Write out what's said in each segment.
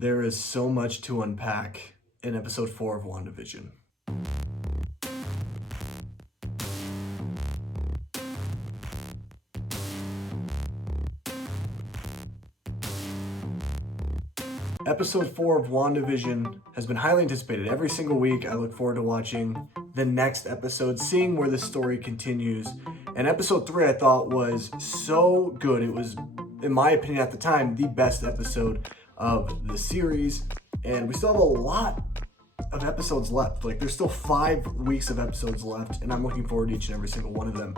There is so much to unpack in episode 4 of WandaVision. Episode 4 of WandaVision has been highly anticipated. Every single week, I look forward to watching the next episode, seeing where the story continues. And episode 3, I thought, was so good. It was, in my opinion at the time, the best episode of the series. And we still have a lot of episodes left. Like, there's still 5 weeks of episodes left, and I'm looking forward to each and every single one of them.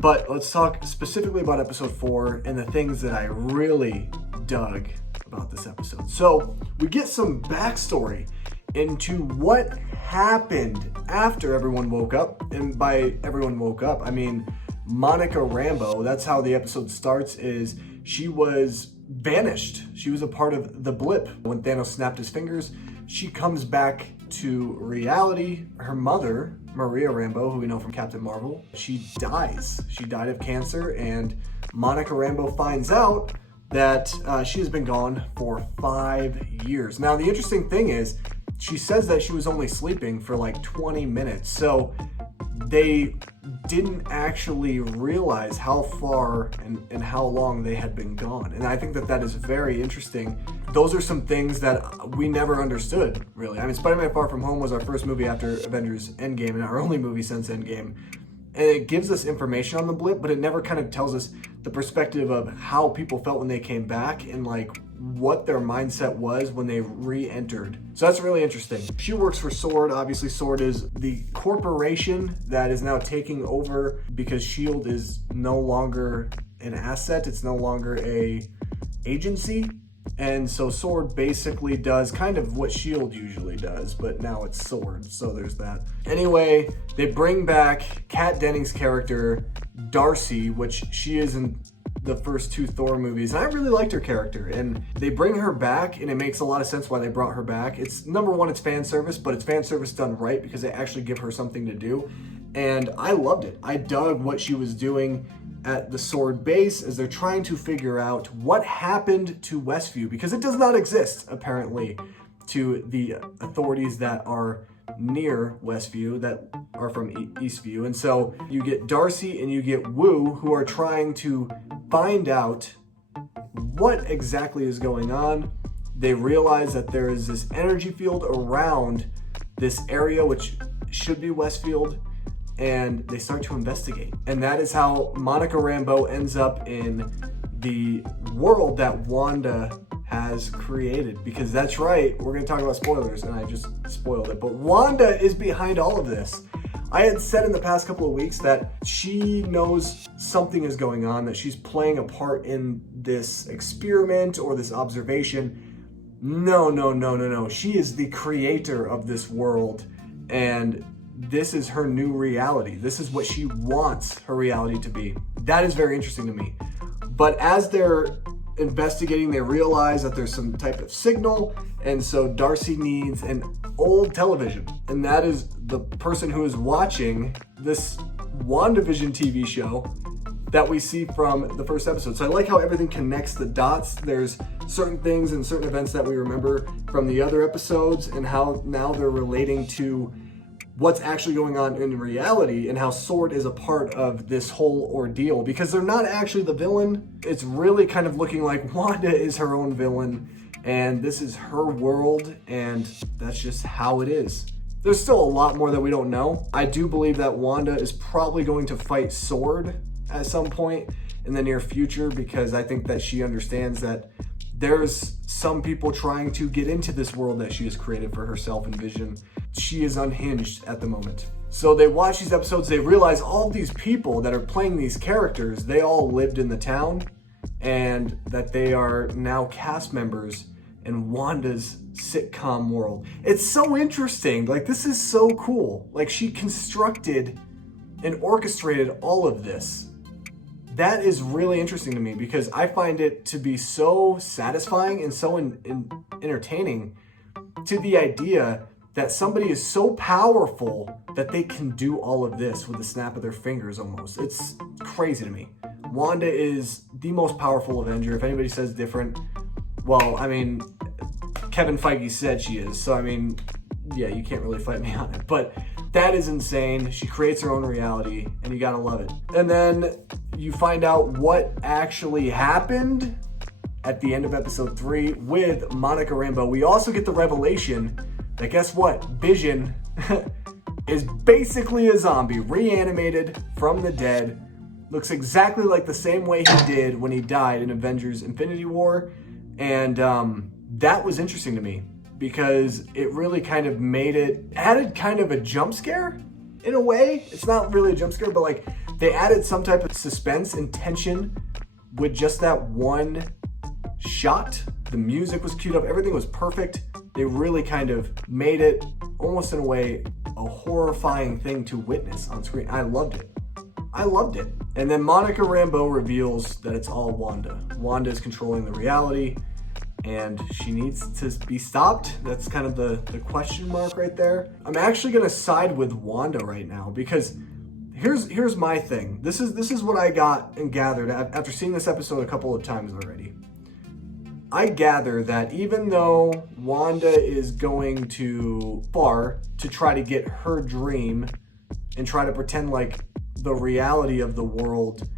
But let's talk specifically about episode 4 and the things that I really dug about this episode. So we get some backstory into what happened after everyone woke up. And by everyone woke up, I mean Monica Rambeau. That's how the episode starts, is she was vanished. She was a part of the blip. When Thanos snapped his fingers, she comes back to reality. Her mother, Maria Rambeau, who we know from Captain Marvel, she dies. She died of cancer, and Monica Rambeau finds out that she has been gone for 5 years. Now, the interesting thing is, she says that she was only sleeping for like 20 minutes. So they didn't actually realize how far and how long they had been gone. And I think that that is very interesting. Those are some things that we never understood, really. I mean, Spider-Man Far From Home was our first movie after Avengers Endgame, and our only movie since Endgame. And it gives us information on the blip, but it never kind of tells us the perspective of how people felt when they came back and like what their mindset was when they re-entered. So that's really interesting. She works for SWORD. Obviously, SWORD is the corporation that is now taking over because S.H.I.E.L.D. is no longer an asset. It's no longer a agency. And so SWORD basically does kind of what S.H.I.E.L.D. usually does, but now it's SWORD, so there's that. Anyway, they bring back Kat Dennings' character, Darcy, which she is in the first 2 Thor movies, and I really liked her character, and they bring her back, and it makes a lot of sense why they brought her back. It's, number one, it's fan service, but it's fan service done right because they actually give her something to do, and I loved it. I dug what she was doing at the SWORD base as they're trying to figure out what happened to Westview, because it does not exist, apparently, to the authorities that are near Westview, that are from Eastview. And so you get Darcy and you get Wu, who are trying to find out what exactly is going on. They realize that there is this energy field around this area, which should be Westfield, and they start to investigate. And that is how Monica Rambeau ends up in the world that Wanda has created. Because that's right, we're gonna talk about spoilers, and I just spoiled it, but Wanda is behind all of this. I had said in the past couple of weeks that she knows something is going on, that she's playing a part in this experiment or this observation. No. She is the creator of this world, and this is her new reality. This is what she wants her reality to be. That is very interesting to me. But as they're investigating, they realize that there's some type of signal, and so Darcy needs an old television, and that is the person who is watching this WandaVision TV show that we see from the first episode. So I like how everything connects the dots. There's certain things and certain events that we remember from the other episodes, and how now they're relating to what's actually going on in reality, and how SWORD is a part of this whole ordeal, because they're not actually the villain. It's really kind of looking like Wanda is her own villain, and this is her world, and that's just how it is. There's still a lot more that we don't know. I do believe that Wanda is probably going to fight SWORD at some point in the near future, because I think that she understands that there's some people trying to get into this world that she has created for herself and Vision. She is unhinged at the moment. So they watch these episodes, they realize all these people that are playing these characters, they all lived in the town, and that they are now cast members in Wanda's sitcom world. It's so interesting. Like, this is so cool. Like, she constructed and orchestrated all of this. That is really interesting to me, because I find it to be so satisfying and so entertaining, to the idea that somebody is so powerful that they can do all of this with the snap of their fingers almost. It's crazy to me. Wanda is the most powerful Avenger. If anybody says different, well, I mean, Kevin Feige said she is. So, I mean, yeah, you can't really fight me on it. But that is insane. She creates her own reality, and you gotta love it. And then you find out what actually happened at the end of episode 3 with Monica Rambeau. We also get the revelation that, guess what? Vision is basically a zombie, reanimated from the dead. Looks exactly like the same way he did when he died in Avengers Infinity War. And that was interesting to me because it really kind of added kind of a jump scare in a way. It's not really a jump scare, but like they added some type of suspense and tension with just that one shot. The music was queued up, everything was perfect. They really kind of made it almost in a way a horrifying thing to witness on screen. I loved it. And then Monica Rambeau reveals that it's all Wanda. Wanda is controlling the reality and she needs to be stopped. That's kind of the question mark right there. I'm actually gonna side with Wanda right now because here's my thing. This is what I got and gathered after seeing this episode a couple of times already. I gather that even though Wanda is going too far to try to get her dream and try to pretend like the reality of the world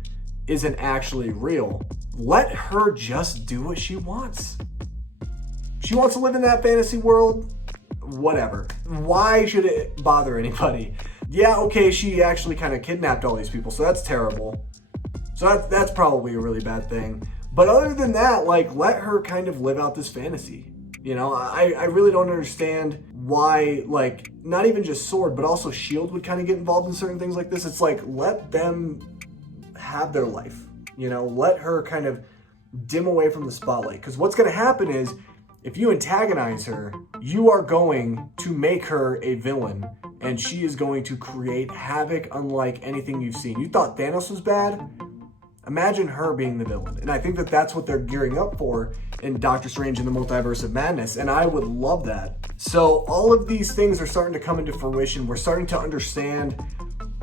isn't actually real, let her just do what she wants. She wants to live in that fantasy world, whatever. Why should it bother anybody? Yeah, okay, she actually kind of kidnapped all these people, so that's terrible. So that's probably a really bad thing. But other than that, like, let her kind of live out this fantasy. You know, I really don't understand why, like, not even just S.W.O.R.D., but also S.H.I.E.L.D. would kind of get involved in certain things like this. It's like, let them have their life. You know, let her kind of dim away from the spotlight. Because what's going to happen is, if you antagonize her, you are going to make her a villain. And she is going to create havoc unlike anything you've seen. You thought Thanos was bad? Imagine her being the villain. And I think that that's what they're gearing up for in Doctor Strange in the Multiverse of Madness. And I would love that. So all of these things are starting to come into fruition. We're starting to understand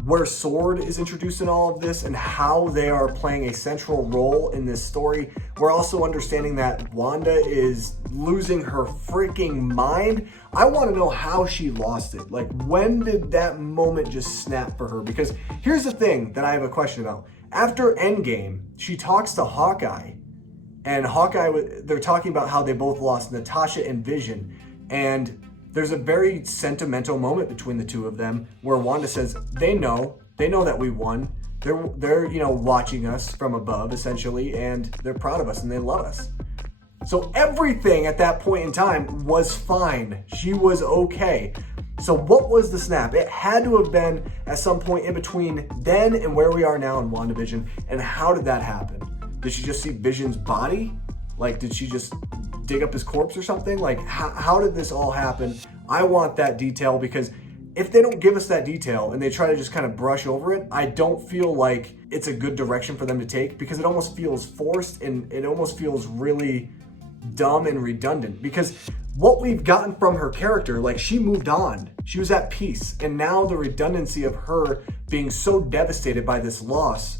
where S.W.O.R.D. is introduced in all of this and how they are playing a central role in this story. We're also understanding that Wanda is losing her freaking mind. I want to know how she lost it. Like, when did that moment just snap for her? Because here's the thing that I have a question about. After Endgame, she talks to Hawkeye, and they're talking about how they both lost Natasha and Vision, and there's a very sentimental moment between the two of them where Wanda says, they know that we won. They're watching us from above, essentially, and they're proud of us and they love us. So everything at that point in time was fine. She was okay. So what was the snap? It had to have been at some point in between then and where we are now in WandaVision. And how did that happen? Did she just see Vision's body? Like, did she just dig up his corpse or something? Like, how did this all happen? I want that detail, because if they don't give us that detail and they try to just kind of brush over it, I don't feel like it's a good direction for them to take, because it almost feels forced and it almost feels really dumb and redundant. Because what we've gotten from her character, like, she moved on, she was at peace, and now the redundancy of her being so devastated by this loss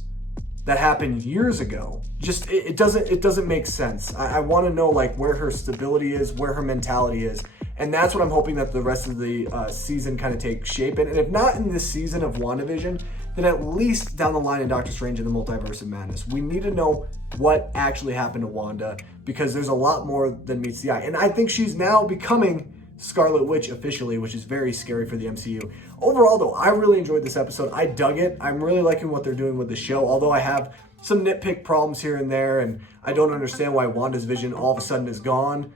that happened years ago, just it doesn't make sense. I want to know, like, where her stability is, where her mentality is, and that's what I'm hoping that the rest of the season kind of takes shape in. And if not in this season of WandaVision, then at least down the line in Doctor Strange in the Multiverse of Madness. We need to know what actually happened to Wanda, because there's a lot more than meets the eye. And I think she's now becoming Scarlet Witch officially, which is very scary for the MCU. Overall, though, I really enjoyed this episode. I dug it. I'm really liking what they're doing with the show, although I have some nitpick problems here and there, and I don't understand why Wanda's vision all of a sudden is gone.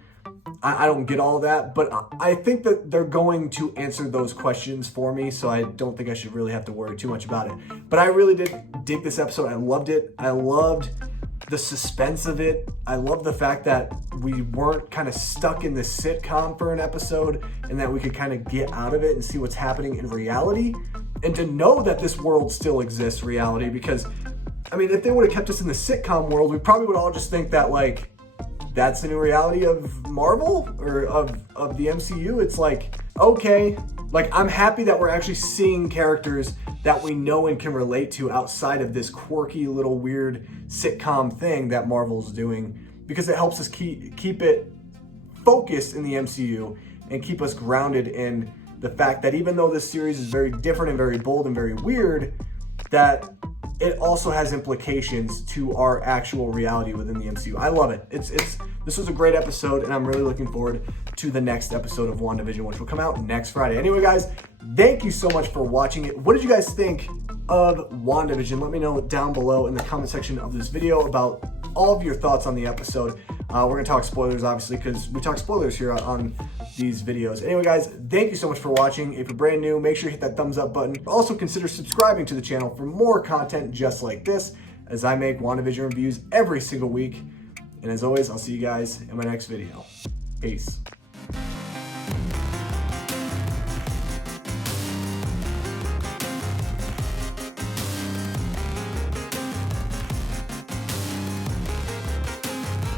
I don't get all that, but I think that they're going to answer those questions for me, so I don't think I should really have to worry too much about it. But I really did dig this episode. I loved it. I loved the suspense of it. I love the fact that we weren't kind of stuck in this sitcom for an episode, and that we could kind of get out of it and see what's happening in reality, and to know that this world still exists, reality. Because, I mean, if they would have kept us in the sitcom world, we probably would all just think that, like, that's the new reality of Marvel or of the MCU. It's like, okay, like, I'm happy that we're actually seeing characters that we know and can relate to outside of this quirky little weird sitcom thing that Marvel's doing, because it helps us keep it focused in the MCU and keep us grounded in the fact that even though this series is very different and very bold and very weird, that it also has implications to our actual reality within the MCU. I love it. This was a great episode, and I'm really looking forward to the next episode of WandaVision, which will come out next Friday. Anyway, guys, thank you so much for watching it. What did you guys think of WandaVision? Let me know down below in the comment section of this video about all of your thoughts on the episode. We're going to talk spoilers, obviously, because we talk spoilers here on these videos. Anyway, guys, thank you so much for watching. If you're brand new, make sure you hit that thumbs up button. Also, consider subscribing to the channel for more content just like this, as I make WandaVision reviews every single week. And as always, I'll see you guys in my next video. Peace.